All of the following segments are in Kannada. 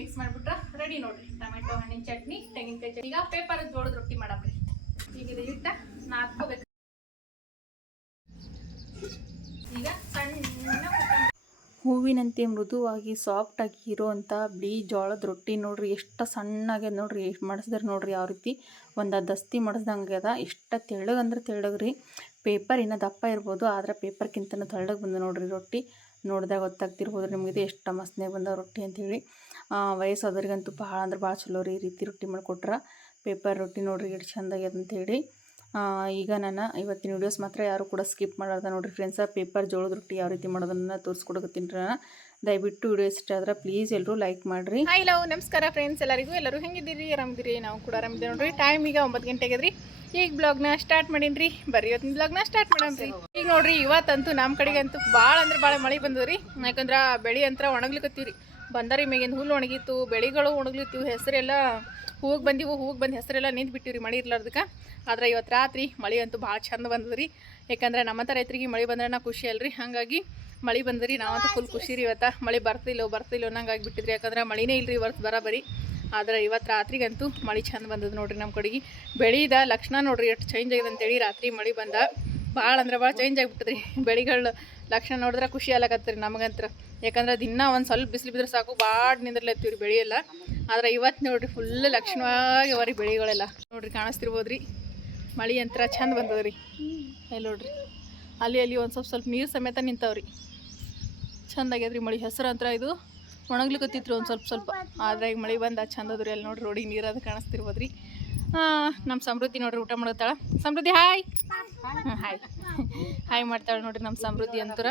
ಮಿಕ್ಸ್ ಮಾಡಿಬಿಟ್ರೆ ರೆಡಿ ನೋಡ್ರಿ. ಟೊಮೆಟೊ, ಹಣ್ಣಿನ ಚಟ್ನಿ, ತೆಂಗಿನಕಾಯಿ ಚಟ್ನಿ. ಈಗ ಪೇಪರ್ ಜೋಳದ ರೊಟ್ಟಿ ಮಾಡಬ್ರಿ ಈಗ ಇದು ಹಿಟ್ಟ ನಾದ್ಕೋಬೇಕು ಈಗ ಸಣ್ಣ ಹೂವಿನಂತೆ ಮೃದುವಾಗಿ ಸಾಫ್ಟಾಗಿ ಇರೋವಂಥ ಬಿಳಿ ಜೋಳದ ರೊಟ್ಟಿ ನೋಡ್ರಿ. ಎಷ್ಟು ಸಣ್ಣಾಗ್ಯದ ನೋಡ್ರಿ. ಎಷ್ಟು ಮಡಸಿದ್ರೆ ನೋಡ್ರಿ ಯಾವ ರೀತಿ. ಒಂದು ದಸ್ತಿ ಮಾಡಿಸ್ದಂಗೆ ಅದ. ಎಷ್ಟು ತೆಳ್ಳಗೆ ಅಂದ್ರೆ ತೆಳ್ಳಗೆ ರೀ. ಪೇಪರ್ ಇನ್ನೂ ದಪ್ಪ ಇರ್ಬೋದು, ಆದರೆ ಪೇಪರ್ಗಿಂತನೂ ತೆಳ್ಳಗೆ ಬಂದ ನೋಡ್ರಿ ರೊಟ್ಟಿ. ನೋಡಿದಾಗ ಗೊತ್ತಾಗ್ತಿರ್ಬೋದು ನಿಮಗೆ ಇದು ಎಷ್ಟು ಮಸ್ನೇ ಬಂದ ರೊಟ್ಟಿ ಅಂಥೇಳಿ ವಯಸ್ಸಾದವ್ರಿಗಂತೂ ಭಾಳ ಅಂದ್ರೆ ಭಾಳ ಚಲೋ ರೀ ಈ ರೀತಿ ರೊಟ್ಟಿ ಮಾಡಿಕೊಟ್ರೆ. ಪೇಪರ್ ರೊಟ್ಟಿ ನೋಡ್ರಿ ಎಷ್ಟು ಚಂದಾಗ್ಯದ ಅಂತೇಳಿ. ಈಗ ನಾನು ಇವತ್ತಿನ ವೀಡಿಯೋಸ್ ಮಾತ್ರ ಯಾರು ಕೂಡ ಸ್ಕಿಪ್ ಮಾಡಾರ್ದ ನೋಡಿರಿ ಫ್ರೆಂಡ್ಸ ಪೇಪರ್ ಜೋಳದ ರೊಟ್ಟಿ ಯಾವ ರೀತಿ ಮಾಡೋದನ್ನು ತೋರಿಸ್ಕೊಡಕತ್ತೀನಿ ರೀ ನಾನು. ದಯವಿಟ್ಟು ವಿಡಿಯೋ ಇಷ್ಟ ಆದ್ರೆ ಪ್ಲೀಸ್ ಎಲ್ಲರೂ ಲೈಕ್ ಮಾಡಿರಿ. ಹಾಯ್ ಲವ್ ನಮಸ್ಕಾರ ಫ್ರೆಂಡ್ಸ್ ಎಲ್ಲರಿಗೂ ಎಲ್ಲರೂ ಹೆಂಗಿದ್ದೀರಿ? ಆರಾಮಿದ್ದೀರಿ? ನಾವು ಕೂಡ ಆರಾಮಿದ್ದೀವಿ ನೋಡಿರಿ. ಟೈಮ್ ಈಗ ಒಂಬತ್ತು ಗಂಟೆ ಆಗ್ಯದ್ರಿ ಈಗ ಬ್ಲಾಗ್ನ ಸ್ಟಾರ್ಟ್ ಮಾಡೀನಿ ಬರೀ ಇವತ್ತಿನ ಬ್ಲಾಗ್ನ ಸ್ಟಾರ್ಟ್ ಮಾಡಮ್ರಿ ಈಗ ನೋಡ್ರಿ ಇವತ್ತಂತೂ ನಮ್ಮ ಕಡೆಗಂತೂ ಭಾಳ ಅಂದ್ರೆ ಭಾಳ ಮಳೆ ಬಂದದ್ರಿ. ಯಾಕಂದ್ರೆ ಬೆಳೆ ಅಂತ ಒಣಗ್ಲಿಕತ್ತೀವಿ ಬಂದಾರಿ ಮೇಗಿಂದ ಹುಲ್ಲು ಒಣಗಿತ್ತು, ಬೆಳೆಗಳು ಒಣಗ್ಲಿತ್ತು, ಹೆಸರೆಲ್ಲ ಹೂವಿಗೆ ಬಂದಿವು, ಹೂವಿಗೆ ಬಂದು ಹೆಸರೆಲ್ಲ ನಿಂತು ಬಿಟ್ಟಿವ್ರಿ ಮಳೆ ಇರ್ಲಾರ್ದಕ್ಕೆ. ಆದ್ರೆ ಇವತ್ತು ರಾತ್ರಿ ಮಳೆ ಅಂತೂ ಭಾಳ ಚಂದ ಬಂದದ್ರಿ. ಯಾಕಂದ್ರೆ ನಮ್ಮಂಥ ರೈತರಿಗೆ ಮಳೆ ಬಂದ್ರೆ ನಾ ಖುಷಿ ಅಲ್ರಿ. ಹಾಗಾಗಿ ಮಳೆ ಬಂದ್ರಿ, ನಾವಂತೂ ಫುಲ್ ಖುಷಿ ರೀ ಇವತ್ತು. ಮಳೆ ಬರ್ತಿಲ್ಲೋ ಬರ್ತಿಲ್ಲೋ ಅನ್ನಂಗೆ ಆಗಿಬಿಟ್ಟಿದ್ರಿ. ಯಾಕಂದ್ರೆ ಮಳಿನೇ ಇಲ್ರಿ ಇವತ್ತು ಬರಬರಿ. ಆದ್ರೆ ಇವತ್ತು ರಾತ್ರಿಗಂತೂ ಮಳೆ ಚಂದ ಬಂದದ ನೋಡ್ರಿ ನಮ್ಮ ಕಡೆಗೆ. ಬೆಳೆದ ಲಕ್ಷಣ ನೋಡ್ರಿ ಎಷ್ಟು ಚೇಂಜ್ ಆಗಿದೆ ಅಂತೇಳಿ ರಾತ್ರಿ ಮಳೆ ಬಂದ. ಭಾಳ ಅಂದ್ರೆ ಭಾಳ ಚೇಂಜ್ ಆಗಿಬಿಟ್ಟದ್ರಿ. ಬೆಳಿಗಳ ಲಕ್ಷಣ ನೋಡಿದ್ರೆ ಖುಷಿ ಆಗ್ಲಕತ್ರಿ ನಮಗಂತ್ರ. ಯಾಕಂದ್ರೆ ದಿನ ಒಂದು ಸ್ವಲ್ಪ ಬಿಸಿಲು ಬಿದ್ರೆ ಸಾಕು ಭಾಳ ರೀ ಬೆಳೆಯೆಲ್ಲ. ಆದ್ರೆ ಇವತ್ತು ನೋಡ್ರಿ ಫುಲ್ ಲಕ್ಷಣವಾಗಿ ಅವರಿ ಬೆಳೆಗಳೆಲ್ಲ. ನೋಡ್ರಿ ಕಾಣಿಸ್ತಿರ್ಬೋದ್ರಿ. ಮಳೆ ಅಂತರ ಚಂದ ಬಂದದ್ರಿ. ಎಲ್ಲಿ ನೋಡ್ರಿ. ಅಲ್ಲಿ ಅಲ್ಲಿ ಒಂದು ಸ್ವಲ್ಪ ಸ್ವಲ್ಪ ನೀರು ಸಮೇತ ನಿಂತಾವ್ರಿ. ಚಂದ ಆಗ್ಯದ್ರಿ ಮಳೆ. ಹೆಸರು ಅಂತರ ಇದು ಒಣಗ್ಲಿಕ್ಕೆ ಒಂದು ಸ್ವಲ್ಪ ಸ್ವಲ್ಪ. ಆದ್ರೆ ಈಗ ಮಳೆ ಬಂದ ಚಂದದ್ರಿ ಅಲ್ಲಿ ನೋಡ್ರಿ ರೋಡಿಗೆ ನೀರು ಅದು ಕಾಣಿಸ್ತಿರ್ಬೋದ್ರಿ. ನಮ್ಮ ಸಮೃದ್ಧಿ ನೋಡ್ರಿ ಊಟ ಮಾಡತ್ತಾಳ. ಸಮೃದ್ಧಿ, ಹಾಯ್. ಹಾಯ್. ಹಾಯ್ ಮಾಡ್ತಾಳೆ ನೋಡ್ರಿ ನಮ್ಮ ಸಮೃದ್ಧಿ ಅಂತರ.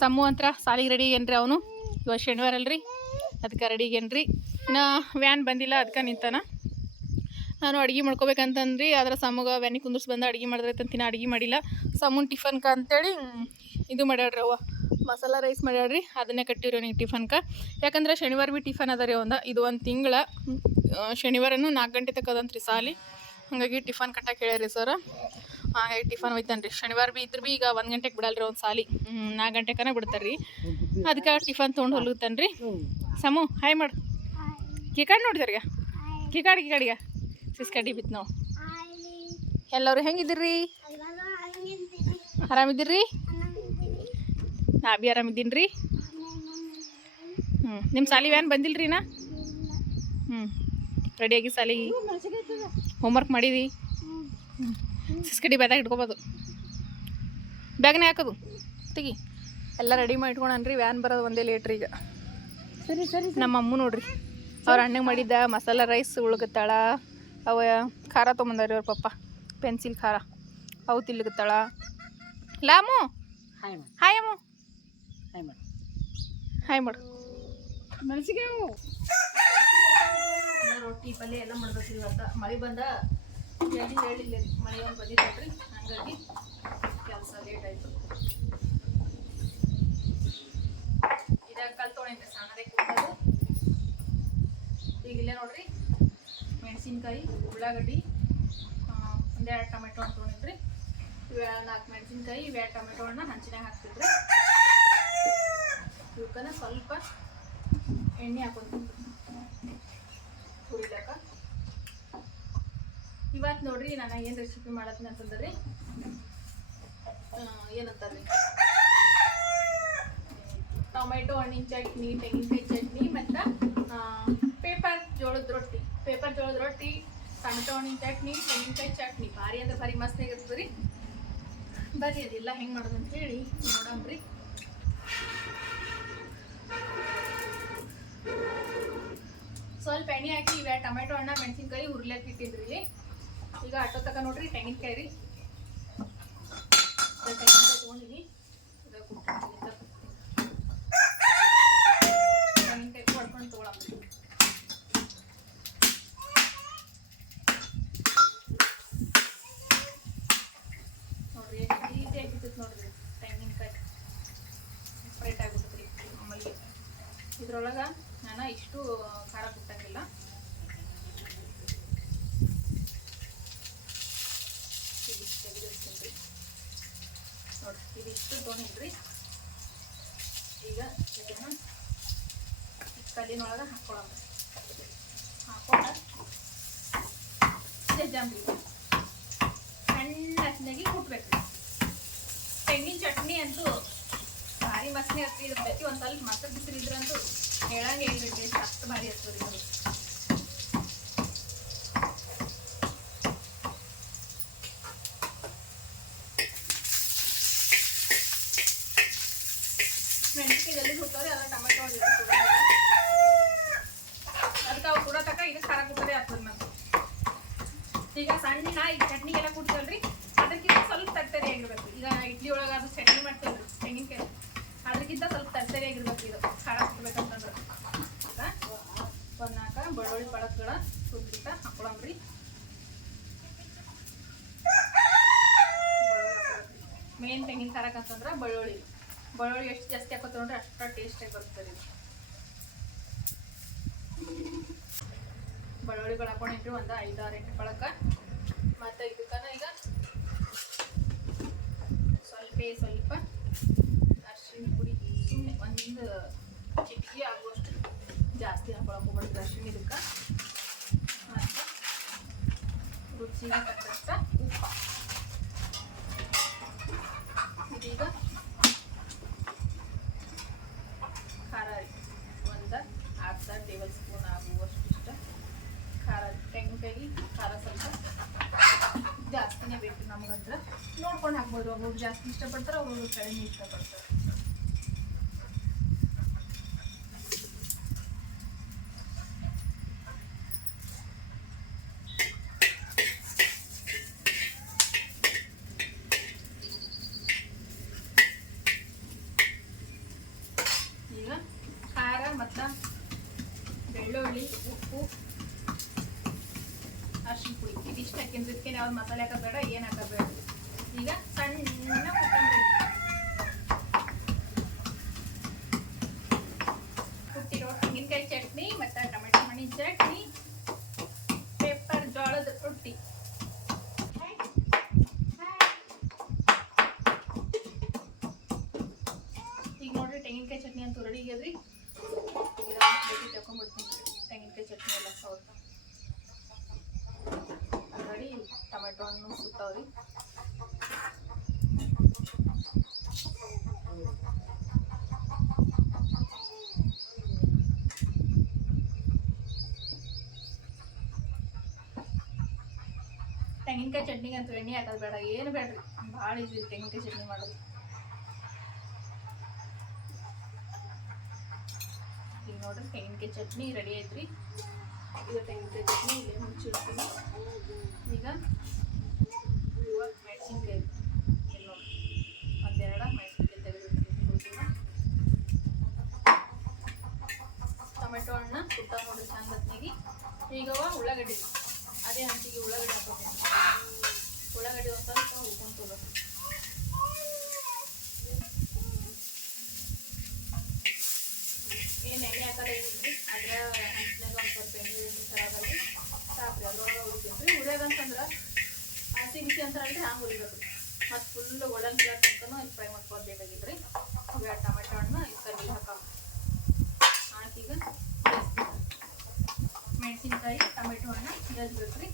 ಸಮ್ಮು ಅಂತರ, ಸಾಲಿಗೆ ರೆಡಿ ಏನ್ರಿ ಅವನು? ಇವಾಗ ಶನಿವಾರ ಅಲ್ರಿ? ಅದಕ್ಕೆ ರೆಡಿಗೇನ್ರಿ ನಾ ವ್ಯಾನ್ ಬಂದಿಲ್ಲ ಅದಕ್ಕೆ ನಿಂತಾನ. ನಾನು ಅಡುಗೆ ಮಾಡ್ಕೋಬೇಕಂತಂದ್ರಿ, ಆದ್ರೆ ಸಮ್ಮಗ ವ್ಯಾನಿಗೆ ಕುಂದರ್ಸಿ ಬಂದು ಅಡುಗೆ ಮಾಡಿದ್ರೆ ತಿನ್ನ ಅಡುಗೆ ಮಾಡಿಲ್ಲ. ಸಮ್ಮನ್ ಟಿಫನ್ಕ ಅಂತೇಳಿ ಇದು ಮಾಡ್ಯಾಡ್ರಿ ಅವ್ವ. ಮಸಾಲ ರೈಸ್ ಮಾಡ್ಯಾಡ್ರಿ ಅದನ್ನೇ ಕಟ್ಟಿವ್ರಿ ಅವ್ನಿಗೆ ಟಿಫನ್ಕ ಯಾಕಂದ್ರೆ ಶನಿವಾರ ಭೀ ಟಿಫನ್ ಅದ ರೀ ಒಂದು ಇದು ಒಂದು ತಿಂಗಳ. ಶನಿವಾರನೂ ನಾಲ್ಕು ಗಂಟೆ ತಕ್ಕ ಅದಂತ್ರಿ ಸಾಲಿ. ಹಾಗಾಗಿ ಟಿಫನ್ ಕಟ್ಟಕ್ಕೆ ಹೇಳ್ಯಾರಿ ಸರ್. ಹಾಗಾಗಿ ಟಿಫನ್ ಒಯ್ತಾನೆ ರೀ ಶನಿವಾರ ಬಿ ಇದ್ರೆ ಭೀ ಈಗ ಒಂದು ಗಂಟೆಗೆ ಬಿಡಲ್ರಿ ಒಂದು ಸಾಲಿ. ನಾಲ್ಕು ಗಂಟೆಕನ ಬಿಡ್ತಾರೆ ರೀ ಅದಕ್ಕೆ ಟಿಫನ್ ತೊಗೊಂಡು ಹೊಲುತ್ತಾನೆ ರೀ ಸಮು, ಹಾಯ್ ಮಾಡು. ಕಿಕಾಡ್ ನೋಡಿದ್ರಿಗೆ ಕಿಕಾಡ್ ಕಿಕಾಡಿಗ ಸಿಸ್ಕಡಿ ಬಿತ್ತು ನಾವು ಎಲ್ಲರೂ ಹೆಂಗಿದ್ದೀರಿ? ಆರಾಮಿದ್ದೀರಿ? ನಾ ಬಿ ಆರಾಮಿದ್ದೀನಿ ರೀ ಹ್ಞೂ ನಿಮ್ಮ ಸಾಲಿ ವ್ಯಾನ್ ರೀ ನಾ? ಹ್ಞೂ ರೆಡಿಯಾಗಿ ಸಾಲಿ. ಹೋಮ್ವರ್ಕ್ ಮಾಡಿದಿ. ಸಿಸ್ಕಡಿ ಬ್ಯಾದಾಗ ಇಟ್ಕೋಬೋದು. ಬ್ಯಾಗ್ನೇ ಹಾಕೋದು. ತೆಗಿ. ಎಲ್ಲ ರೆಡಿ ಮಾಡಿ ಇಟ್ಕೊಳನ್ರಿ ವ್ಯಾನ್ ಬರೋದು ಒಂದೇ ಲೇಟ್ರಿ ಈಗ ಸರಿ ಸರಿ ನಮ್ಮ ಅಮ್ಮ ನೋಡ್ರಿ ಅವ್ರ ಅಣ್ಣಗೆ ಮಾಡಿದ್ದ ಮಸಾಲ ರೈಸ್ ಉಳ್ಗತ್ತಾಳ ಅವ ಖಾರ ತೊಗೊಂಬಂದಾರಿ ಅವ್ರ ಪಪ್ಪ ಪೆನ್ಸಿಲ್ ಖಾರ. ಅವು ತಿಲ್ಗತ್ತಾಳ ಲಾಮು ಹಾಯ್ ಅಮ್ಮ. ಹಾಯ್ ಅಮ್ಮ. ಹಾಯ್ ಮಾಡಿ ಹಾಯ್ ಮಾಡು. ಮೆಣಸಿಗೆ ರೊಟ್ಟಿ, ಪಲ್ಯ ಎಲ್ಲ ಮಾಡ್ಬೇಕು ಇವತ್ತು. ಮಳೆ ಬಂದ ಜಲ್ದಿ ಹೇಳಿಲ್ಲ ರೀ. ಮಳೆ ಒಂದು ಬಂದಿದ್ದಲ್ರಿ ಹಂಗಾಗಿ ಕೆಲಸ ಲೇಟ್ ಆಯಿತು. ಇದಾಗ ಕಲ್ತೊಳಿಂದ ಸಣ್ಣದೇ ಕೂತದು ಈಗ ಇಲ್ಲೇ ನೋಡ್ರಿ, ಮೆಣಸಿನ್ಕಾಯಿ, ಉಳ್ಳಾಗಡ್ಡಿ ಒಂದೆರಡು ಟೊಮೆಟೊ ಹಣ್ಣು ತೊಗೊಂಡಿದ್ರಿ. ಇವೆರಡು ನಾಲ್ಕು ಮೆಣಸಿನ್ಕಾಯಿ ಇವೆರಡು ಟೊಮೆಟೊ ಹಣ್ಣು ಹಂಚಿನಾಗ ಹಾಕ್ತಿದ್ರಿ. ಇವಕ್ಕನ ಸ್ವಲ್ಪ ಎಣ್ಣೆ ಹಾಕೊಂತೀನಿ ಹುರಿಲಕ್ಕ ಇವತ್ತು ನೋಡ್ರಿ ನಾನು ಏನು ರೆಸಿಪಿ ಮಾಡತ್ತೀನಿ ಅಂತಂದ್ರಿ. ಏನಂತಾರೆ ಟೊಮೆಟೊ, ಹಣ್ಣಿನ ಚಟ್ನಿ, ತೆಂಗಿನಕಾಯಿ ಚಟ್ನಿ ಮತ್ತು ಪೇಪರ್ ಜೋಳದ ರೊಟ್ಟಿ. ಪೇಪರ್ ಜೋಳದ ರೊಟ್ಟಿ, ಟೊಮೆಟೊ, ಹಣ್ಣಿನ ಚಟ್ನಿ, ತೆಂಗಿನಕಾಯಿ ಚಟ್ನಿ. ಭಾರಿ ಅಂದ್ರೆ ಭಾರಿ ಮಸ್ತ್ ಆಗಿರ್ತದೆ ರೀ. ಬರ್ರಿ, ಅದೆಲ್ಲ ಹೆಂಗೆ ಮಾಡೋದು ಅಂತ ಹೇಳಿ ನೋಡಮ್ರಿ ಸ್ವಲ್ಪ ಎಣ್ಣೆ ಹಾಕಿ ಇವೆ, ಟೊಮೆಟೊ ಹಣ್ಣ, ಮೆಣಸಿನ್ಕಾಯಿ ಹುರ್ಲಕ್ಕೆ ಇಟ್ಟಿದ್ರಿ ಇಲ್ಲಿ ಈಗ ಆಟೋ ತಕ ನೋಡ್ರಿ ತೆಂಗಿನಕಾಯಿ ರೀ ಸ್ವಲ್ಪ ತೆಂಗಿನಕಾಯಿ ತೊಗೊಂಡಿನಿ. ಇದಾಗ ಕೊಡ್ತೀನಿ. ತೆಂಗಿನಕಾಯಿ ಹೊಡ್ಕೊಂಡು ತೊಗೊಳಮ್ರಿ ನೋಡ್ರಿ ಎಷ್ಟು ಈಸಿ ಆಗಿರ್ತೈತೆ ನೋಡ್ರಿ ತೆಂಗಿನಕಾಯಿ ಸಪ್ರೇಟ್ ಆಗ್ಬಿಡ್ತೈತ್ರಿ ನಮ್ಮಲ್ಲಿ ಇದ್ರೊಳಗೆ ನಾನು ಇಷ್ಟು ಖಾರ ಕುಟ್ಟಂಗಿಲ್ಲ ತೆಗೆದಿರ್ತೀನಿ ನೋಡ್ರಿ ಇದಿಷ್ಟು ತೊಗೊಂಡಿನ್ರಿ ಈಗ ಇದನ್ನು ಕಲ್ಲಿನೊಳಗೆ ಹಾಕ್ಕೊಳ್ಳೋಣ ಹಾಕೊಂಡ ಜಜ್ಜಂಬ್ರಿ ಸಣ್ಣ ಹಸಿನಾಗಿ ಕುಟ್ಬೇಕು. ತೆಂಗಿನ ಚಟ್ನಿ ಅಂತೂ ಭಾರಿ ಮಸ್ನೆ ಹತ್ತಿ ಇದ್ರ ಜೊತೆ ಒಂದು ಸ್ವಲ್ಪ ಮಸಾಲೆ ಬಿಸಿಲು ಇದ್ರಂತೂ ಹೇಳಂಗೆ ಹೇಳ್ಬಿಟ್ಟು ಅಷ್ಟು ಭಾರಿ ಹತ್ತದ ಇದು ಮೆಣಸಿಗೆ ಜಲ್ದಿ ಹುಟ್ಟೋರಿ ಎಲ್ಲ ಟೊಮೆಟೊ ಅದಕ್ಕೆ ಅವು ಕೂಡ ತಕ ಇದಕ್ಕೆ ಖಾರ ಕುಟ್ಟದೆ ಆಗ್ತದೆ ನಮ್ಗೆ ಈಗ ಸಣ್ಣ ಈಗ ಚಟ್ನಿಗೆಲ್ಲ ಕುಡ್ತೇವಲ್ರಿ ಅದಕ್ಕಿಂತ ಸ್ವಲ್ಪ ತರ್ತರಿ ಆಗಿರ್ಬೇಕು ಈಗ ಇಡ್ಲಿ ಒಳಗೆ ಅದು ಚಟ್ನಿ ಮಾಡ್ತೇವ್ರಿ ತೆಂಗಿನಕಾಯಿ ಅದಕ್ಕಿಂತ ಸ್ವಲ್ಪ ತರ್ತರಿ ಆಗಿರ್ಬೇಕು ಇದು ಖಾರ ಕುಡ್ಬೇಕಂತಂದ್ರೆ ಒಂದು ಬೆಳ್ಳುಳ್ಳಿ ಪಳಕ್ಗಳ ಸುಟ್ಬಿಟ್ಟ ಹಾಕೊಳಂಬ್ರಿ. ಮೇನ್ ತೆಂಗಿನ ಖಾರಕ್ಕೆ ಅಂತಂದ್ರೆ ಬೆಳ್ಳುಳ್ಳಿ. ಬೆಳ್ಳುಳ್ಳಿ ಎಷ್ಟು ಜಾಸ್ತಿ ಹಾಕೋತ ನೋಡ್ರಿ ಅಷ್ಟು ಟೇಸ್ಟಾಗಿ ಬರ್ತದೆ ಬೆಳ್ಳುಳ್ಳಿಗಳು ಹಾಕೊಂಡಿಟ್ರಿ ಒಂದು ಐದಾರು ಎಂಟು ಬಳಕ ಮತ್ತು ಇದಕ್ಕನ ಈಗ ಸ್ವಲ್ಪ ಸ್ವಲ್ಪ ಅರಿಶಿನ ಪುಡಿ ಸುಮ್ಮನೆ ಒಂದು ಚಿಟಿಕೆ ಆಗುವಷ್ಟು ಜಾಸ್ತಿ ಹಾಕೊಳಕ್ಕೆ ಹೋಗ್ಬಿಡ್ತೀವಿ ದರ್ಶನ ಇದಕ್ಕೆ ಮತ್ತು ರುಚಿಗೆ ಉಪ್ಪು. ಇದೀಗ ಖಾರ ಒಂದು ಅರ್ಧ ಟೇಬಲ್ ಸ್ಪೂನ್ ಆಗುವಷ್ಟು ಇಷ್ಟ. ಖಾರ ತೆಂಗಿನಕಾಯಿ ಖಾರ ಸ್ವಲ್ಪ ಜಾಸ್ತಿನೇ ಬೇಕು ನಮಗಂತ್ರ ನೋಡ್ಕೊಂಡು ಹಾಕ್ಬೋದು ಒಬ್ಬರು ಜಾಸ್ತಿ ಇಷ್ಟಪಡ್ತಾರೆ, ಅವರು ಕಡಿಮೆ ಇಷ್ಟಪಡ್ತಾರೆ ಈಗ ಖಾರ ಮತ್ತು ಬೆಳ್ಳುಳ್ಳಿ ಉಪ್ಪು ಅರ್ಶಿನ ಪುಡಿ ಇದಿಷ್ಟು ಹಾಕಿಂದ್ರೆ ಇದಕ್ಕೆ ಯಾವ್ದು ಮಸಾಲೆ ಹಾಕೋಬೇಡ ಏನು ಹಾಕೋಬೇಡ ಈಗ ಸಣ್ಣ ಕೊತ್ತಂಬರಿ ಕುಟ್ಟಿರೋ ತೆಂಗಿನಕಾಯಿ ಚಟ್ನಿ ಮತ್ತು ಟೊಮೆಟೊ ಹಣ್ಣಿನ ಚಟ್ನಿ ಪೇಪರ್ ಜೋಳದ ರೊಟ್ಟಿ ಈಗ ನೋಡ್ರಿ ತೆಂಗಿನಕಾಯಿ ಚಟ್ನಿ ಅಂತೂ ರೆಡಿ ಆಗ್ಯದ್ರಿ ಈಗ ರೆಡಿ ತಗೊಂಡ್ಬಿಡ್ತೀನಿ ತೆಂಗಿನಕಾಯಿ ಚಟ್ನಿ ಎಲ್ಲ ಸೌತ ರೆಡಿ ಟೊಮೆಟೊ ಹಣ್ಣು ಸುತ್ತಾವ್ರಿ ತೆಂಗಿನಕಾಯಿ ಚಟ್ನಿಗೆ ಅಂತೂ ಎಣ್ಣೆ ಹಾಕೋದು ಬೇಡ, ಏನು ಬೇಡ. ಭಾಳ ಈಸಿ ತೆಂಗಿನಕಾಯಿ ಚಟ್ನಿ ಮಾಡೋದು. ಈಗ ನೋಡ್ರಿ, ತೆಂಗಿನಕಾಯಿ ಚಟ್ನಿ ರೆಡಿ ಐತ್ರಿ. ಈಗ ತೆಂಗಿನಕಾಯಿ ಚಟ್ನಿ ಇಲ್ಲೇ ಮುಚ್ಚಿಡ್ತೀನಿ. ಈಗ ಇವಾಗ ಮೆಣಸಿನ್ಕಾಯಿ ನೋಡ್ರಿ. ಒಂದೆರಡು ಮೆಣಸಿನ್ಕಾಯಿ ತೆಗೆದಿರ್ತೀನಿ. ಟೊಮೆಟೊ ಹಣ್ಣ, ಸುತ್ತ ನೋಡ್ರಿ ಚಂದ ಈಗ ಉಳ್ಳಾಗಡ್ಡಿ. ಅದೇ ಹಂಚಿಗೆ ಉಳ್ಳಾಗಡ್ಡಿ ಹಾಕೋತೀನಿ ಉಳ್ಳಾಗಡ್ಡಿ ಒಂದು ಸ್ವಲ್ಪ ಹುರ್ಕೊಂಡು ಏನು ಎಣ್ಣೆ ಹಾಕಲ್ಲ ಏನಿಲ್ರಿ ಅದ್ರ ಹಂಚಿನಾಗ ಒಂದು ಸ್ವಲ್ಪ ಎಣ್ಣೆ ಎಣ್ಣೆ ಥರ ಬರಲಿ ಸಾಕ್ರಿ, ಅದ್ರೊಳಗೆ ಉಳಿತೀನಿ ಉಳಿಯೋದಂತಂದ್ರೆ ಹಸಿ ಬಿಸಿ ಅಂತಾರಲ್ರಿ ಹಂಗೆ ಉರಿಬೇಕು ಮತ್ತು ಫುಲ್ ಗೋಲ್ಡನ್ ಕಲರ್ ತನಕನೂ ಇಲ್ಲಿ ಫ್ರೈ ಮಾಡ್ಕೊಳ್ಬೇಕಾಗಿದ್ರಿ ರೀ ಟೊಮೆಟೊ ಹಣ್ಣು, ಈ ಕಲ್ಲಿ ಹಾಕೋ ಹಾಕೀಗ ಮೆಣಸಿನ್ಕಾಯಿ, ಟೊಮೆಟೊ ಹಣ್ಣು ಜಜ್ಬೇಕು ರೀ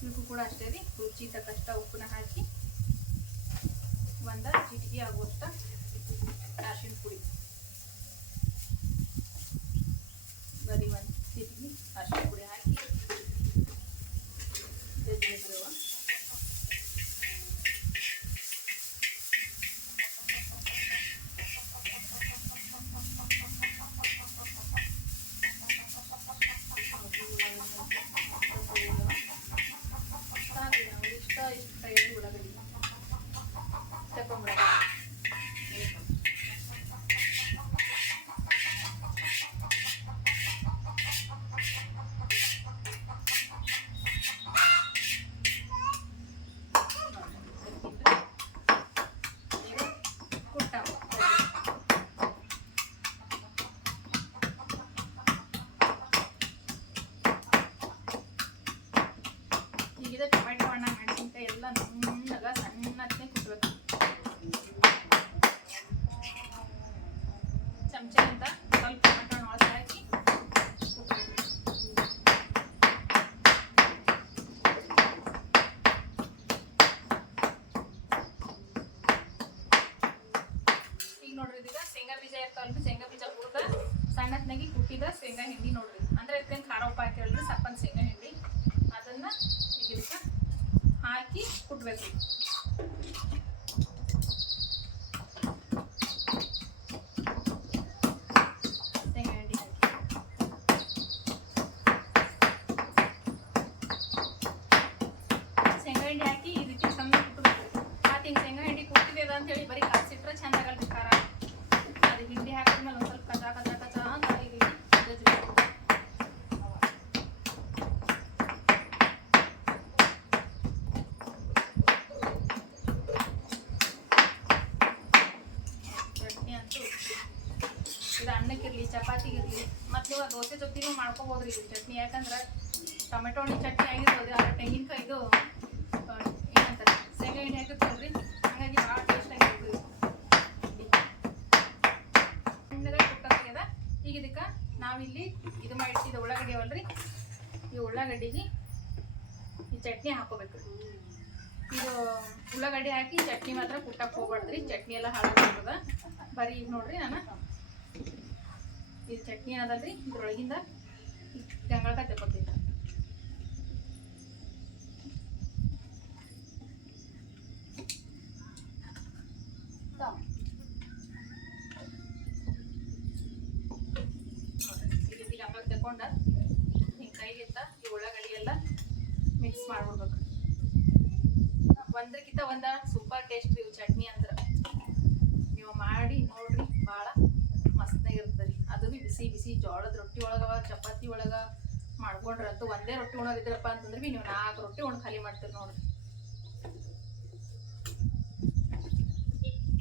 ಇದಕ್ಕೂ ಕೂಡ ಅಷ್ಟೇ ರೀ. ರುಚಿ ತಕ್ಕಷ್ಟ ಉಪ್ಪನ್ನ ಹಾಕಿ ಒಂದು ಚಿಟಿಕೆ ಆಗುವಷ್ಟ ಅರಿಶಿನ ಪುಡಿ. ಬರೀ ಒಂದು ಚಿಟಿಕೆ ಅರಿಶಿನ ಪುಡಿ ಹಾಕಿ ಜಜ್ಬೇಕು ಚಟ್ನಿ ಹಾಕೋಬೇಕು. ಇದು ಉಳ್ಳಾಗಡ್ಡಿ ಹಾಕಿ ಚಟ್ನಿ ಮಾತ್ರ ಕುಟ್ಟಕ್ಕೆ ಹೋಗ್ಬಾರ್ದ್ರಿ ಚಟ್ನಿ ಎಲ್ಲ ಹಾಳಾಗ್ತದ ಬರೀ ಈಗ ನೋಡ್ರಿ ನಾನು. ಇದು ಚಟ್ನಿ ಅದಲ್ರಿ ಇದ್ರೊಳಗಿಂದ ಗಂಗಳಕಾಯಿ ತಗೋತೀನಿ ಈ ರೀತಿ ಗಂಗಳ ತಕೊಂಡ ಹಿಂಗೆ ಕೈಲಿಂದ ಈ ಉಳ್ಳಾಗಡ್ಡಿ ಎಲ್ಲ ಮಿಕ್ಸ್ ಮಾಡ್ಬಿಡ್ಬೇಕು ಒಂದ್ರಕ್ಕಿಂತ ಒಂದ ಸೂಪರ್ ಟೇಸ್ಟ್ ಇವು ಚಟ್ನಿ ಅಂದ್ರೆ? ನೀವು ಮಾಡಿ ನೋಡ್ರಿ ಭಾಳ ಮಸ್ತಾಗಿರ್ತದೆ ರೀ. ಅದು ಬಿ ಬಿಸಿ ಬಿಸಿ ಜೋಳದ ರೊಟ್ಟಿ ಒಳಗ ಚಪಾತಿ ಒಳಗ ಮಾಡ್ಕೊಂಡ್ರಂತೂ ಒಂದೇ ರೊಟ್ಟಿ ಉಣೋದಿದ್ರಪ್ಪ ಅಂತಂದ್ರೆ ಬಿ ನೀವು ನಾಲ್ಕು ರೊಟ್ಟಿ ಉಣ್ ಖಾಲಿ ಮಾಡ್ತೀರಿ ನೋಡ್ರಿ.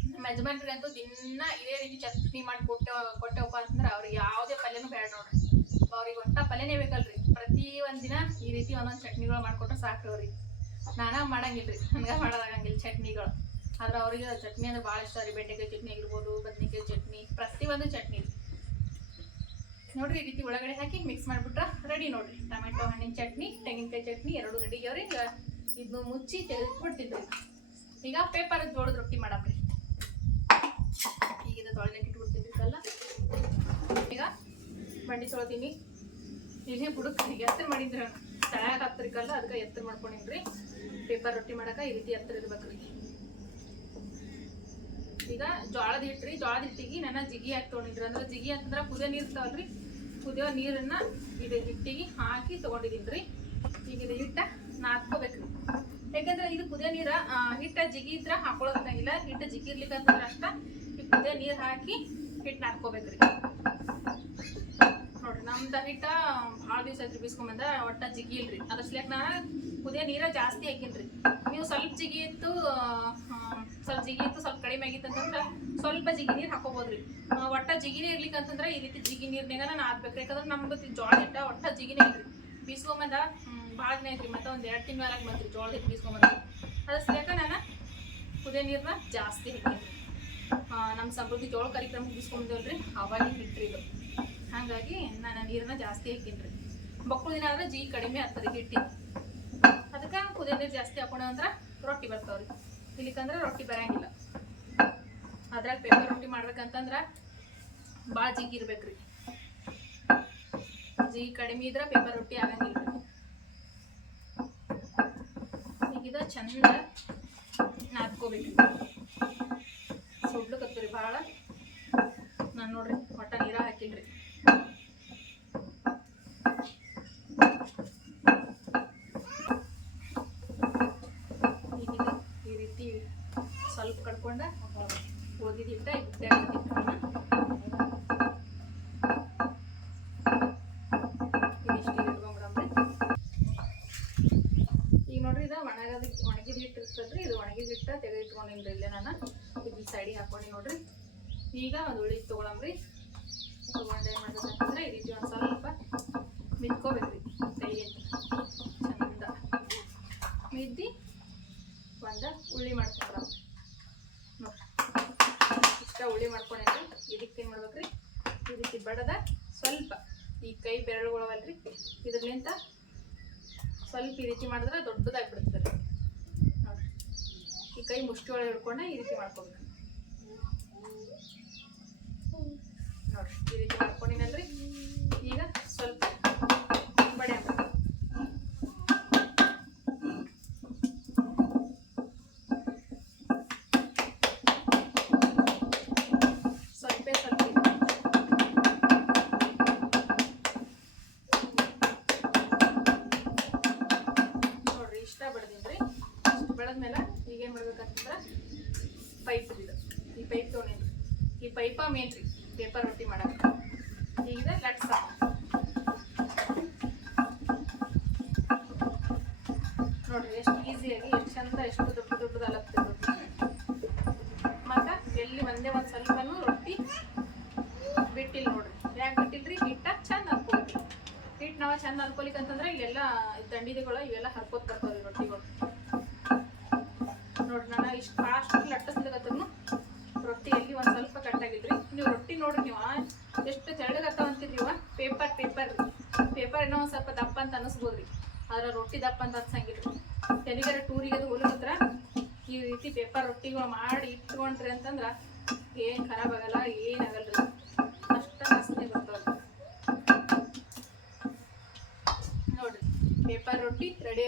ಯಜಮಾನ್ರಿ ಯಜಮಾನ್ರಿಗೆ ಅಂತೂ ದಿನ ಇದೇ ರೀತಿ ಚಟ್ನಿ ಮಾಡಿ ಕೊಟ್ಟೆ, ಕೊಟ್ಟೆವಪ್ಪ ಅಂತಂದ್ರೆ ಅವ್ರಿಗೆ ಯಾವುದೇ ಪಲ್ಯನೂ ಬೇಡ ನೋಡ್ರಿ. ಅವ್ರಿಗೆ ಒಟ್ಟ ಪಲ್ಯನೇ ಬೇಕಲ್ರಿ. ಪ್ರತಿ ಒಂದಿನ ದಿನ ಈ ರೀತಿ ಒಂದೊಂದು ಚಟ್ನಿಗಳು ಮಾಡಿಕೊಟ್ರೆ ಸಾಕ್ರಿ ಅವ್ರಿಗೆ ನಾನಾ ಮಾಡಂಗಿಲ್ರಿ. ನನ್ಗ ಮಾಡೋದಾಗಂಗಿಲ್ಲ ಚಟ್ನಿಗಳು. ಆದ್ರೆ ಅವ್ರಿಗೆ ಚಟ್ನಿ ಅಂದ್ರೆ ಭಾಳ ಇಷ್ಟ ರೀ. ಬೆಂಡೆಕಾಯಿ ಚಟ್ನಿ ಆಗಿರ್ಬೋದು, ಬದ್ನೆಕಾಯಿ ಚಟ್ನಿ, ಪ್ರತಿಯೊಂದು ಚಟ್ನಿ. ನೋಡ್ರಿ ಈ ರೀತಿ ಒಳಗಡೆ ಹಾಕಿ ಮಿಕ್ಸ್ ಮಾಡ್ಬಿಟ್ರ ರೆಡಿ ನೋಡ್ರಿ. ಟೊಮೆಟೊ, ಹಣ್ಣಿನ ಚಟ್ನಿ, ತೆಂಗಿನಕಾಯಿ ಚಟ್ನಿ, ಎರಡು ರೆಡಿ ಅವ್ರಿ ಈಗ ಇದನ್ನು ಮುಚ್ಚಿ ತೆಗೆದ್ಬಿಡ್ತಿದ್ರಿ ಈಗ ಪೇಪರ್ ಜೋಳದ ರೊಟ್ಟಿ ಮಾಡಮ್ರಿ ಈಗ ತೊಳೆದಕ್ಕೆ ಇಟ್ಬಿಡ್ತಿದ್ದಲ್ಲ ಈಗ ಬಂಡಿ ತೊಳ್ತೀನಿ ಇಲ್ಲಿ ಬುಡಕ್ ಹೆಸರು ಮಾಡಿದ್ರಿ. ತಳಗ ಹತ್ತರ ಕಲ್ಲ ಅದಕ್ಕೆ ಎತ್ತರ ಮಾಡ್ಕೊಂಡಿನ್ರಿ. ಪೇಪರ್ ರೊಟ್ಟಿ ಮಾಡಕ ಈ ರೀತಿ ಎತ್ತರ ಇರ್ಬೇಕ್ರಿ. ಈಗ ಜೋಳದ ಹಿಟ್ರಿ, ಜೋಳದ ಹಿಟ್ಟಿಗೆ ನನ್ನ ಜಿಗಿ ಹಾಕಿ ತೊಗೊಂಡಿದ್ರಿ ಅಂದ್ರೆ ಜಿಗಿ ಅಂತಂದ್ರೆ ಕುದಿಯೋ ನೀರು ಇರ್ತಾವಲ್ರಿ ಕುದಿಯೋ ನೀರನ್ನ ಇದು ಹಿಟ್ಟಿಗೆ ಹಾಕಿ ತೊಗೊಂಡಿದ್ದೀನಿ ಈಗ ಇದು ಹಿಟ್ಟ ನಾದ್ಕೋಬೇಕ್ರಿ. ಯಾಕಂದ್ರೆ ಇದು ಕುದಿಯೋ ನೀರ ಹಿಟ್ಟ ಜಿಗಿ ಇದ್ರ ಹಾಕೊಳ್ಳೋದಂಗಿಲ್ಲ ಹಿಟ್ಟ ಜಿಗಿ ಇರ್ಲಿಕ್ಕಂತಂದ್ರೆ ಅಷ್ಟ ಈ ಕುದಿಯೋ ನೀರು ಹಾಕಿ ಹಿಟ್ಟು ನಾದ್ಕೋಬೇಕ್ರಿ. ನಮ್ದ ಹಿಟ್ಟ ಭಾಳ ದಿವಸ ಐತ್ರಿ ಬೀಸ್ಕೊಂಬಂದ ಒಟ್ಟ ಜಿಗಿ ಇಲ್ರಿ. ಸಲಕ್ ನಾ ಕುದಿಯ ನೀರ ಜಾಸ್ತಿ ಹಾಕಿನ್ರಿ. ನೀವು ಸ್ವಲ್ಪ ಜಿಗಿ ಇತ್ತು ಸ್ವಲ್ಪ ಜಿಗಿ ಇತ್ತು, ಸ್ವಲ್ಪ ಕಡಿಮೆ ಆಗಿತ್ತು ಅಂತಂದ್ರೆ ಸ್ವಲ್ಪ ಜಿಗಿ ನೀರು ಹಾಕೋಬೋದ್ರಿ. ಒಟ್ಟ ಜಿಗಿನೇ ಇರ್ಲಿಕ್ಕೆ ಅಂತಂದ್ರೆ ಈ ರೀತಿ ಜಿಗಿ ನೀರ್ನಾಗ ನಾನು ಹಾಕ್ಬೇಕು ಯಾಕಂದ್ರೆ ನಮ್ದು ಜೋಳ ಹಿಟ್ಟ ಒಟ್ಟ ಜಿಗಿನೇ ಇಲ್ರಿ. ಬೀಸ್ಕೊಂಬಂದ ಭಾಳ ದಿನ ಐತ್ರಿ. ಮತ್ತೆ ಒಂದು ಎರಡು ತಿಂಗಳ ಆಗಿ ಬಂತ್ರಿ ಜೋಳದ ಹಿಟ್ಟು ಬೀಸ್ಕೊಂಬಂದ. ಅದ್ರಸ್ಲ್ಯಾಕ ನಾನು ಕುದಿಯ ನೀರನ್ನ ಜಾಸ್ತಿ ಹಾಕಿನ್ರಿ. ನಮ್ಮ ಸಮೃದ್ಧಿ ಜೋಳ ಕಾರ್ಯಕ್ರಮ ಬೀಸ್ಕೊಂಬಂದೇವಲ್ರಿ ಅವಾಗಿನ ಹಿಟ್ರಿ ಇದು. ಹಾಗಾಗಿ ನಾನು ನೀರನ್ನ ಜಾಸ್ತಿ ಹಾಕಿನ್ರಿ ಬಕ್ಕುಳ ದಿನ ಆದ್ರೆ ಜೀ ಕಡಿಮೆ ಆಗ್ತದೆ ಹಿಟ್ಟಿ. ಅದಕ್ಕೆ ಕುದಿಯೋ ನೀರು ಜಾಸ್ತಿ ಹಾಕೋಣ ಅಂದ್ರೆ ರೊಟ್ಟಿ ಬರ್ತಾವ್ರಿ. ಇಲ್ಲಿಕಂದ್ರೆ ರೊಟ್ಟಿ ಬರಂಗಿಲ್ಲ. ಅದ್ರಾಗ ಪೇಪರ್ ರೊಟ್ಟಿ ಮಾಡ್ಬೇಕಂತಂದ್ರೆ ಭಾಳ ಜೀಗಿ ಇರ್ಬೇಕ್ರಿ. ಜೀ ಕಡಿಮೆ ಇದ್ರೆ ಪೇಪರ್ ರೊಟ್ಟಿ ಆಗಂಗಿಲ್ಲ ಈಗಿದ ಚಂದ ಸುಡ್ಲು ಸುಡ್ಲಕತ್ತೀರಿ ಭಾಳ ನಾನು ನೋಡ್ರಿ, ಒಟ್ಟ ನೀರ ಹಾಕಿಲ್ರಿ ಈಗ ಇದು ಈ ರೀತಿ ಇದಿಷ್ಟು ಇಟ್ಕೊಂಡ್ಬಿಡಮ್ರಿ ಈಗ ನೋಡ್ರಿ, ಇದು ಒಣಗದ ಒಣಗಿದ ಹಿಟ್ಟು ಇರ್ತದ್ರಿ, ಇದು ಒಣಗಿದ ಹಿಟ್ಟ ತೆಗೆದು ಇಟ್ಕೊಂಡಿನ್ರಿ ಇಲ್ಲೇ ನಾನು. ಇದು ಸೈಡಿಗೆ ಹಾಕೊಂಡಿ ನೋಡ್ರಿ. ಈಗ ಒಂದು ಉಳಿ ತೊಗೊಳಮ್ರಿ ತೊಗೊಂಡು ಏನು ಮಾಡ್ಬೇಕಂತಂದ್ರೆ ಈ ರೀತಿ ಒಂದು ಸ್ವಲ್ಪ ಮಿದ್ಕೋಬೇಕ್ರಿ ಕೈಯಿಂದ ಚಂದ ಮಿದ್ದಿ ಒಂದು ಉಳ್ಳಿ ಮಾಡ್ಕೊಂಡ್ರ ನೋಡ್ರಿ ಇಷ್ಟ ಉಳ್ಳಿ ಮಾಡ್ಕೊಂಡ್ರಿ ಇದಕ್ಕೆ ಏನು ಮಾಡ್ಬೇಕ್ರಿ ಈ ರೀತಿ ಬಡದ ಸ್ವಲ್ಪ ಈ ಕೈ ಬೆರಳುಗಳವಲ್ರಿ ಇದ್ರಲಿಂತ ಸ್ವಲ್ಪ ಈ ರೀತಿ ಮಾಡಿದ್ರೆ ದೊಡ್ಡದಾಗ್ಬಿಡುತ್ತೆ. ನೋಡ್ರಿ ಈ ಕೈ ಮುಷ್ಟಿ ಒಳಗೆ ಹಿಡ್ಕೊಂಡೆ ಈ ರೀತಿ ಮಾಡ್ಕೊಬೇಕು. ನೋಡ್ರಿ, ಈ ರೀತಿ ಮಾಡ್ಕೊಂಡಿನಲ್ರಿ. ಈಗ ಸ್ವಲ್ಪ ಬಡೆ ಎಷ್ಟು ದೊಡ್ಡ ದೊಡ್ಡದು ಮತ್ತೆ ಎಲ್ಲಿ ಒಂದೇ ಒಂದು ಸ್ವಲ್ಪನೂ ರೊಟ್ಟಿ ಬಿಟ್ಟಿಲ್ಲ ನೋಡ್ರಿ. ಯಾಕೆ ಬಿಟ್ಟಿಲ್ರಿ? ಹಿಟ್ಟ ಚಂದ ಹರ್ಕೊಳ್ರಿ ಹಿಟ್ಟು ನಾವು ಚಂದ ಹಾಕ್ಕೊಲಿಕ್ಕೆ ಅಂತಂದ್ರೆ ಇವೆಲ್ಲ ದಂಡಿಗೆಗಳು ಇವೆಲ್ಲ ಹರ್ಕೋತ ಬರ್ತಾವ್ರಿ ರೊಟ್ಟಿಗಳು.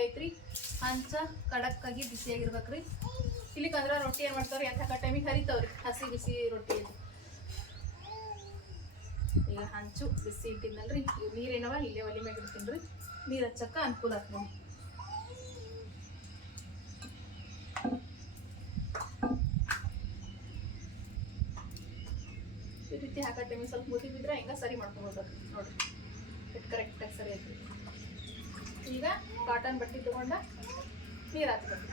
ಐತ್ರಿ? ಹಂಚ ಕಡಕ್ಕಾಗಿ ಬಿಸಿಯಾಗಿರ್ಬೇಕ್ರಿ. ಇಲ್ಲಿಕಂದ್ರ ರೊಟ್ಟಿ ಏನ್ ಮಾಡ್ತಾವ್ರಿ? ಎಂಥ ಟೈಮಿಗೆ ಹರಿತಾವ್ರಿ? ಹಸಿ ಬಿಸಿ ರೊಟ್ಟಿ ಈಗ ಹಂಚು ಬಿಸಿ ಇಟ್ಟಿದ್ನಲ್ರಿ. ಇವ್ ನೀರೇನವ ಇಲ್ಲೇ ಒಲೆ ಮ್ಯಾಗ ಇಡ್ತೀನಿ ನೀರು ಹಚ್ಚಕ್ಕ ಅನುಕೂಲ ನೋಡಿ. ಈ ರೀತಿ ಹಾಕೋ ಟೈಮಿಗೆ ಸ್ವಲ್ಪ ಮುದಿ ಬಿದ್ರೆ ಹಿಂಗೆ ಸರಿ ಮಾಡ್ಕೊಬೋದು ನೋಡ್ರಿ. ಕರೆಕ್ಟಾಗಿ ಸರಿ ಐತ್ರಿ. ಈಗ ಕಾಟನ್ ಬಟ್ಟೆ ತಗೊಂಡ ನೀರು ಹಾಕ್ಬೇಕು.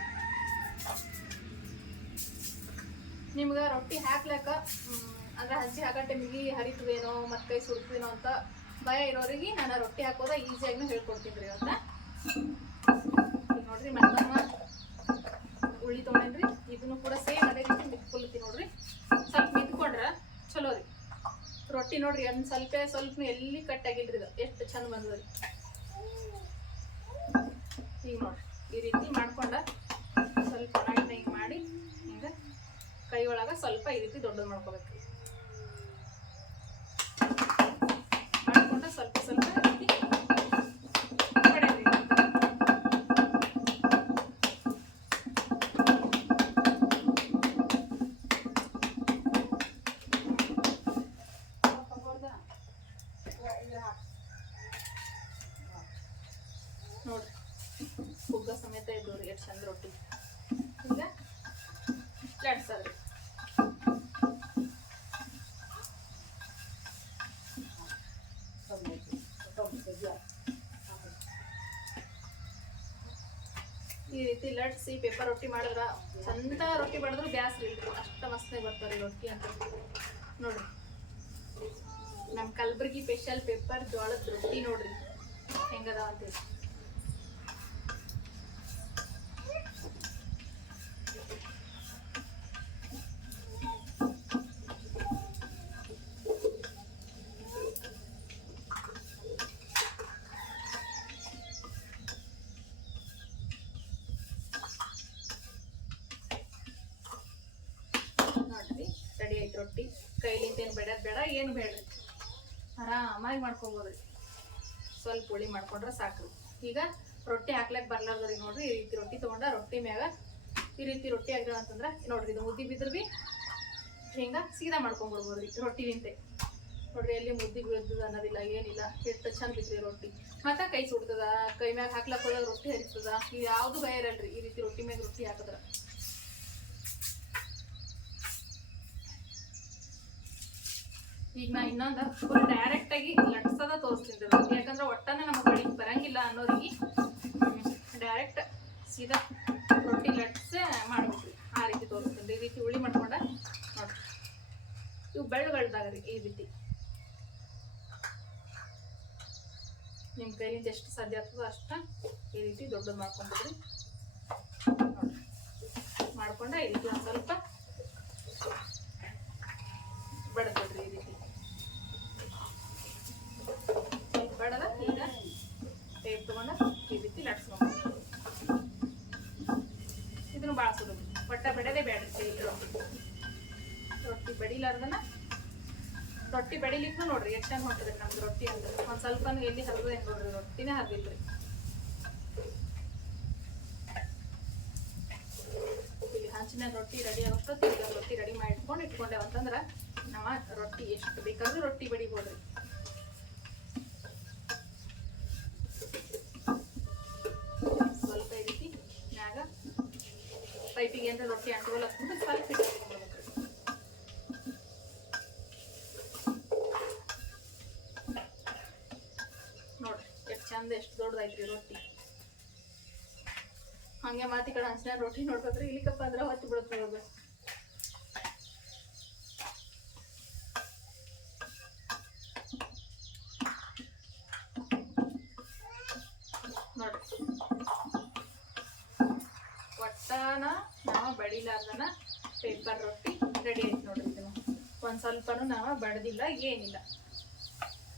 ನಿಮ್ಗೆ ರೊಟ್ಟಿ ಹಾಕ್ಲಕ್ಕ ಮ್, ಅಂದ್ರೆ ಹಂಚಿ ಹಾಕೋ ಟೈಮಿಗೆ ಹರಿತವೇನೋ ಮತ್ತೆ ಕೈ ಸುಡ್ತದೇನೋ ಅಂತ ಭಯ ಇರೋರಿಗೆ ನಾನು ರೊಟ್ಟಿ ಹಾಕೋದ ಈಸಿಯಾಗಿ ಹೇಳ್ಕೊಡ್ತೀನಿ ರೀ ಈಗ ನೋಡ್ರಿ ಮತ್ತಮ್ಮ ಉಳ್ಳಿ ತೊಗೊಂಡೇನ್ರಿ ಇದನ್ನು ಕೂಡ ಸೇಮ್ ಅದೇ ರೀತಿ ಮಿತ್ಕೊಳ್ತೀನಿ ನೋಡ್ರಿ. ಸ್ವಲ್ಪ ಮಿತ್ಕೊಂಡ್ರ ಚಲೋ ರೀ. ರೊಟ್ಟಿ ನೋಡ್ರಿ ಒಂದ್ ಸ್ವಲ್ಪ ಸ್ವಲ್ಪ ಎಲ್ಲಿ ಕಟ್ ಆಗಿಲ್ರಿ ಇದು ಎಷ್ಟು ಚಂದ ಬಂದದ್ರಿ. ಈಗ ನೋಡಿ ಈ ರೀತಿ ಮಾಡ್ಕೊಂಡ ಸ್ವಲ್ಪ ಹಿಂಗೆ ಮಾಡಿ ಹಿಂಗೆ ಕೈ ಒಳಗೆ ಸ್ವಲ್ಪ ಈ ರೀತಿ ದೊಡ್ಡದು ಮಾಡ್ಕೋಬೇಕು. ರೀತಿ ಲಟ್ಸಿ ಪೇಪರ್ ರೊಟ್ಟಿ ಮಾಡಿದ್ರ ಚಂದ ರೊಟ್ಟಿ ಮಾಡಿದ್ರು ಗ್ಯಾಸ್ ಇಲ್ರಿ ಅಷ್ಟ ಮಸ್ತಾಗಿ ಬರ್ತಾರೆ ರೊಟ್ಟಿ ಅಂತ. ನೋಡ್ರಿ. ನಮ್ಮ ಕಲಬುರ್ಗಿ ಸ್ಪೆಷಲ್ ಪೇಪರ್ ಜೋಳದ ರೊಟ್ಟಿ ನೋಡ್ರಿ. ಹೆಂಗದ ಅಂತೇಳಿ ನೋಡ್ರಿ ರೆಡಿ ಐತೆ ಕೈಲಿಂದ ಏನು ಬೇಡ ಬೇಡ, ಏನು ಬೇಡ್ರಿ ಆರಾಮಾಗಿ ಮಾಡ್ಕೊಬೋದ್ರಿ ಸ್ವಲ್ಪ ಹುಳಿ ಮಾಡ್ಕೊಂಡ್ರೆ ಸಾಕು. ಈಗ ರೊಟ್ಟಿ ಹಾಕ್ಲಕ್ ಬರ್ಲಾರ್ದ್ರಿ ನೋಡ್ರಿ, ಈ ರೀತಿ ರೊಟ್ಟಿ ತೊಗೊಂಡ ರೊಟ್ಟಿ ಮ್ಯಾಗ ಈ ರೀತಿ ರೊಟ್ಟಿ ಆಗ್ಯಾವ ಅಂತಂದ್ರೆ, ನೋಡ್ರಿ ಇದು ಮುದ್ದೆ ಬಿದ್ರೆ ಬಿ ಹಿಂಗೆ ಸೀದಾ ರೊಟ್ಟಿ ನಿಂತೆ ನೋಡ್ರಿ ಎಲ್ಲಿ ಮುದ್ದೆ ಬೀಳ್ತದ ಅನ್ನೋದಿಲ್ಲ, ಏನಿಲ್ಲ. ಎಷ್ಟು ಚಂದ ಬಿದ್ರಿ ರೊಟ್ಟಿ. ಮತ್ತೆ ಕೈ ಸುಡ್ತದ, ಕೈ ಮ್ಯಾಗ ಹಾಕ್ಲಕ್ಕೆ ಹೋದಾಗ ರೊಟ್ಟಿ ಹರಿತದ. ಯಾವುದು ಭಯ ಇರಲ್ರಿ, ಈ ರೀತಿ ರೊಟ್ಟಿ ಮ್ಯಾಗ ರೊಟ್ಟಿ ಹಾಕಿದ್ರ. ಈಗ ನಾ ಇನ್ನೊಂದು ಫುಲ್ ಡೈರೆಕ್ಟ್ ಆಗಿ ಲಟ್ಸದ ತೋರಿಸ್ತೀನಿ. ಯಾಕಂದ್ರೆ ಒಟ್ಟನೆ ನಮ್ಮ ಕಡೆಗೆ ಬರಂಗಿಲ್ಲ ಅನ್ನೋರಿಗೆ ಡೈರೆಕ್ಟ್ ಸೀದಾ ರೊಟ್ಟಿ ಲಟ್ಸ ಮಾಡ್ಬೇಕು ಆ ರೀತಿ ತೋರಿಸ್ತೀನಿ. ಈ ರೀತಿ ಉಳಿ ಮಾಡ್ಕೊಂಡ ನೋಡ್ರಿ. ಇವು ಬೆಳ್ಳಗಳ್ದಾಗ ರೀ ಈ ರೀತಿ. ನಿಮ್ಮ ಕೈಲಿಂದ ಎಷ್ಟು ಸಾಧ್ಯ ಆಗ್ತದೋ ಅಷ್ಟ ಈ ರೀತಿ ದೊಡ್ಡದು ಮಾಡ್ಕೊಂಡ್ರಿ ಮಾಡ್ಕೊಂಡ ಈ ರೀತಿ ಒಂದು ಸ್ವಲ್ಪ ಬಡದ್ಬಿಡ್ರಿ ಈ ರೀತಿ ಸ್ವಲ್ಪ ಬಡದ ಈಗ ಟೇಪ್ ತಗೊಂಡ ಈ ರೀತಿ ಲಟ್ಸ್ಕೊಬೇಕು ಇದನ್ನು ಭಾಳ ಸುಲಭ ಒಟ್ಟ ಬೆಡದೆ ಬೇಡ ರೊಟ್ಟಿ ರೊಟ್ಟಿ ಬಡಿಲಾರ್ದನ ರೊಟ್ಟಿ ಬೆಳಿಲಿಕ್ಕೂ ನೋಡ್ರಿ ಎಷ್ಟು ಚಂದ ಹೊಂಟದ್ರಿ ನಮ್ದು ರೊಟ್ಟಿ ಅಂದ್ರೆ. ಒಂದು ಸ್ವಲ್ಪ ಎಲ್ಲಿ ಹರಿದು ಹೆಂಗೆ ನೋಡ್ರಿ, ರೊಟ್ಟಿನೇ ಹರಿದಿಲ್ರಿ. ಇಲ್ಲಿ ಹಂಚಿನ ರೊಟ್ಟಿ ರೆಡಿ ಆಗುತ್ತೆ ಈಗ ರೊಟ್ಟಿ ರೆಡಿ ಮಾಡಿ ಇಟ್ಕೊಂಡು ಇಟ್ಕೊಂಡೇವಂತಂದ್ರೆ ನಾವು ರೊಟ್ಟಿ ಎಷ್ಟು ಬೇಕಾದ್ರೂ ರೊಟ್ಟಿ ಬಡಿಬೋದ್ರಿ. ಇಟ್ಕೊಂಡ್ಬಿಡ್ಬೇಕ್ರಿ ನೋಡ್ರಿ ಎಷ್ಟು ಚಂದ, ಎಷ್ಟು ದೊಡ್ಡದೈತ್ರಿ ರೊಟ್ಟಿ. ಹಂಗೆ ಮಾತಿ ಕಡೆ ಹಂಚಿನ ರೊಟ್ಟಿ ನೋಡ್ಬೇಕ್ರಿ ಇಲ್ಲಿಕಪ್ಪ ಅಂದ್ರೆ ಹೊತ್ತು ಬಿಡುತ್ತೆ ಇವಾಗ ನೋಡ್ರಿ ಒಟ್ಟಾನ ನಾವು ಬಡಿಲಾರ್ದನ ಪೇಪರ್ ರೊಟ್ಟಿ ರೆಡಿ ಆಯ್ತು ನೋಡ್ರಿ ಇದು ಒಂದು ಸ್ವಲ್ಪನೂ ನಾವು ಬಡ್ದಿಲ್ಲ, ಏನಿಲ್ಲ.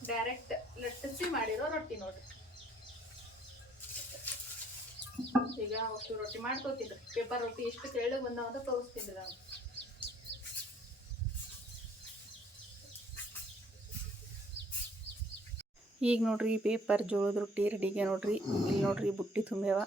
ಡೈರೆಕ್ಟ್ ಲಟ್ಟಿಸಿ ಮಾಡಿರೋ ರೊಟ್ಟಿ ನೋಡ್ರಿ. ಈಗ ಅಷ್ಟು ರೊಟ್ಟಿ ಮಾಡ್ಕೋತಿದ್ರು. ಪೇಪರ್ ರೊಟ್ಟಿ ಎಷ್ಟು ತೆಳ್ಳಗೆ ಬಂದಾವ ಅಂತ ತೋರಿಸ್ತಿದ್ರು ನಾನು ಈಗ ನೋಡ್ರಿ ಪೇಪರ್ ಜೋಳದ ರೊಟ್ಟಿ ರೆಡಿಗೆ ನೋಡ್ರಿ. ಇಲ್ಲಿ ನೋಡ್ರಿ ಬುಟ್ಟಿ ತುಂಬ್ಯಾವ.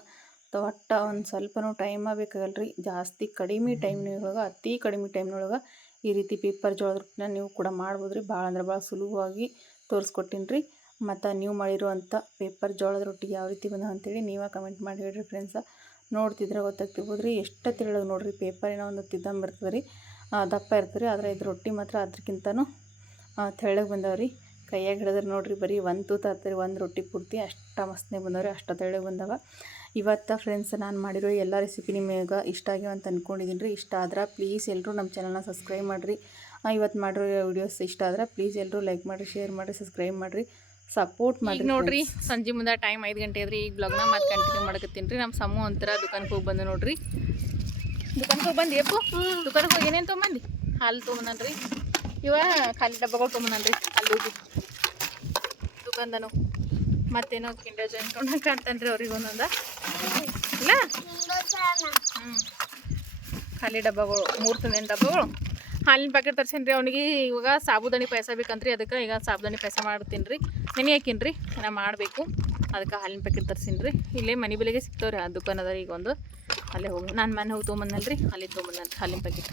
ಒಟ್ಟ ಒಂದು ಸ್ವಲ್ಪನೂ ಟೈಮ ಬೇಕಾಗಲ್ರಿ ಜಾಸ್ತಿ ಕಡಿಮೆ ಟೈಮ್ನೊಳಗೆ, ಅತಿ ಕಡಿಮೆ ಟೈಮ್ನೊಳಗೆ ಈ ರೀತಿ ಪೇಪರ್ ಜೋಳದ ರೊಟ್ಟಿನ ನೀವು ಕೂಡ ಮಾಡ್ಬೋದು ರೀ ಭಾಳ ಅಂದ್ರೆ ಭಾಳ ಸುಲಭವಾಗಿ ತೋರಿಸ್ಕೊಟ್ಟಿನಿ ರೀ. ಮತ್ತು ನೀವು ಮಾಡಿರುವಂಥ ಪೇಪರ್ ಜೋಳದ ರೊಟ್ಟಿ ಯಾವ ರೀತಿ ಬಂದ ಅಂತೇಳಿ ನೀವೇ ಕಮೆಂಟ್ ಮಾಡಿ ಹೇಳಿರಿ ಫ್ರೆಂಡ್ಸ ನೋಡ್ತಿದ್ರೆ ಗೊತ್ತಾಗ್ತಿರ್ಬೋದು ರೀ ಎಷ್ಟು ತೆಳ್ಳಗೆ ನೋಡಿರಿ ಪೇಪರ್ ಏನೋ ಒಂದು ತಿದ್ದಂಬ ಇರ್ತದೆ ರೀ. ದಪ್ಪ ಇರ್ತದೆ ರೀ. ಆದರೆ ಇದು ರೊಟ್ಟಿ ಮಾತ್ರ ಅದಕ್ಕಿಂತನೂ ತೆಳ್ಳಗೆ ಬಂದವೆ ರೀ. ಕೈಯಾಗ ಹಿಡಿದ್ರೆ ನೋಡಿರಿ ಬರೀ ಒಂದು ತೂತ ಹತ್ತಿರಿ ಒಂದು ರೊಟ್ಟಿ ಪೂರ್ತಿ ಅಷ್ಟು ಮಸ್ತ್ನೇ ಬಂದವ್ರಿ ಅಷ್ಟು ತೆಳ್ಳಗೆ ಬಂದವ. ಇವತ್ತು ಫ್ರೆಂಡ್ಸ್ ನಾನು ಮಾಡಿರೋ ಎಲ್ಲ ರೆಸಿಪಿ ನಿಮಗೆ ಇಷ್ಟ ಆಗ್ಯಾವ ಅಂತ ಅಂದ್ಕೊಂಡಿದ್ದೀನಿ ರೀ. ಇಷ್ಟ ಆದ್ರೆ ಪ್ಲೀಸ್ ಎಲ್ಲರೂ ನಮ್ಮ ಚಾನಲ್ನ ಸಬ್ಸ್ಕ್ರೈಬ್ ಮಾಡಿರಿ. ಇವತ್ತು ಮಾಡಿರೋ ವಿಡಿಯೋಸ್ ಇಷ್ಟ ಆದ್ರೆ ಪ್ಲೀಸ್ ಎಲ್ಲರೂ ಲೈಕ್ ಮಾಡಿರಿ ಶೇರ್ ಮಾಡಿರಿ ಸಬ್ಸ್ಕ್ರೈಬ್ ಮಾಡಿರಿ. ಸಪೋರ್ಟ್ ಮಾಡಿ ನೋಡಿರಿ ಸಂಜೆ ಮುಂದೆ ಟೈಮ್ ಐದು ಗಂಟೆ ಅದ್ರಿ ಈಗ ಬ್ಲಾಗ್ನ ಮತ್ತೆ ಕಂಟಿನ್ಯೂ ಮಾಡಕತ್ತೀನಿ ರೀ. ನಮ್ಮ ಸಮೂಹ ಒಂಥರ ದುಕಾನಕ್ಕೆ ಹೋಗಿ ಬಂದು ನೋಡಿರಿ. ದುಕಾನಕ್ಕೆ ಹೋಗಿ ಬಂದು ಎಪ್ಪು ದುಕಾನಕ್ಕೆ ಹೋಗಿ ಏನೇನು ತೊಗೊಂಬಂದು? ಹಾಲು ತೊಗೊಂಬಂದ್ರಿ ಇವಾಗ ಖಾಲಿ ಡಬ್ಬಗಳು ತೊಗೊಂಬಂದ್ರಿ ಅಲ್ಲಿ ಹೋಗಿ. ದುಕಾನ್ದನು. ಮತ್ತೇನೋ ಜಾಯಿನ್ ತೊಗೊಂಡು ಕಾಣ್ತಾನ್ರಿ ಅವ್ರಿಗೆ ಒಂದೊಂದ. ಇಲ್ಲ? ಖಾಲಿ ಡಬ್ಬಗಳು, ಮೂರು ತುಂಬಿನ ಡಬ್ಬಗಳು. ಹಾಲಿನ ಪ್ಯಾಕೆಟ್ ತರ್ಸೇನ್ರಿ ರೀ ಅವನಿಗೆ. ಇವಾಗ ಸಾಬುದಾನಿ ಪಾಯಸ ಬೇಕಂತ್ರಿ, ಅದಕ್ಕೆ ಈಗ ಸಾಬುದಾನಿ ಪಾಯಸ ಮಾಡ್ತೀನಿ ರೀ ನೆನೆ ಹಾಕೀನಿ ರೀ ನಾ ಮಾಡಬೇಕು. ಅದಕ್ಕೆ ಹಾಲಿನ ಪ್ಯಾಕೆಟ್ ತರ್ಸೀನಿ ರೀ ಇಲ್ಲೇ ಮನೆ ಬೆಲೆಗೆ ಸಿಗ್ತಾವ್ರಿ, ಆ ದುಕಾನ್ ಅದ ಈಗ ಒಂದು. ಅಲ್ಲೇ ಹೋಗಿ. ನಾನು ಮನೆ ಹೋಗಿ ತೊಗೊಂಬಂದಲ್ರಿ, ಅಲ್ಲಿ ತೊಗೊಂಬಂದ್ರಿ ಹಾಲಿನ ಪ್ಯಾಕೆಟ್